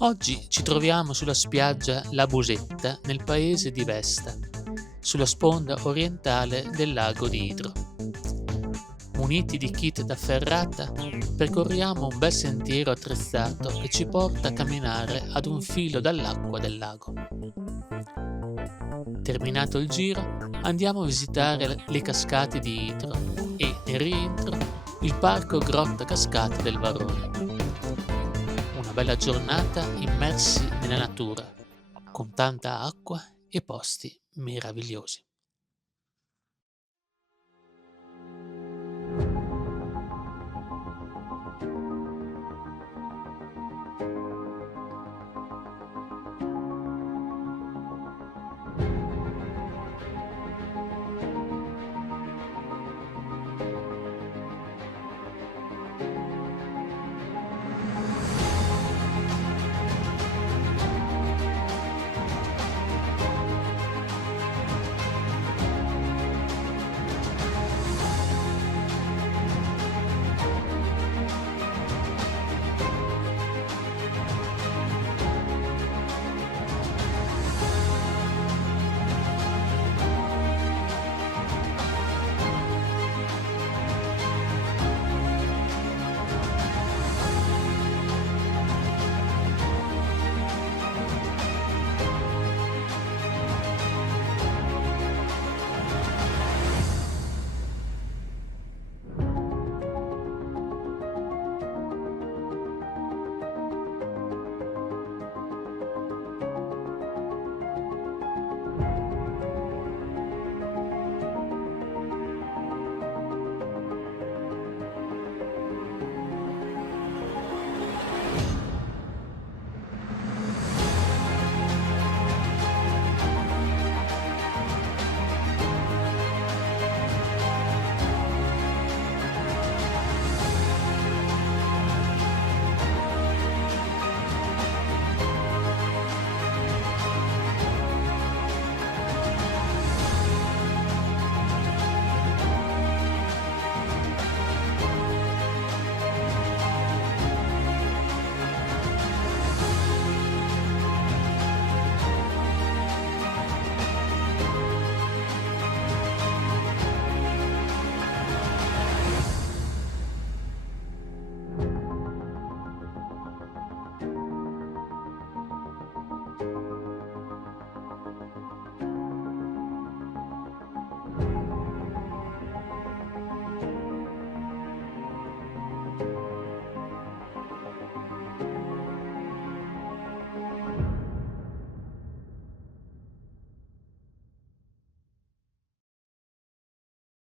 Oggi ci troviamo sulla spiaggia La Busetta nel paese di Vesta, sulla sponda orientale del Lago di Idro. Muniti di kit da ferrata, percorriamo un bel sentiero attrezzato che ci porta a camminare ad un filo dall'acqua del lago. Terminato il giro, andiamo a visitare le cascate di Idro e, nel rientro, il parco grotta Cascate del Varone. Una bella giornata immersi nella natura, con tanta acqua e posti meravigliosi.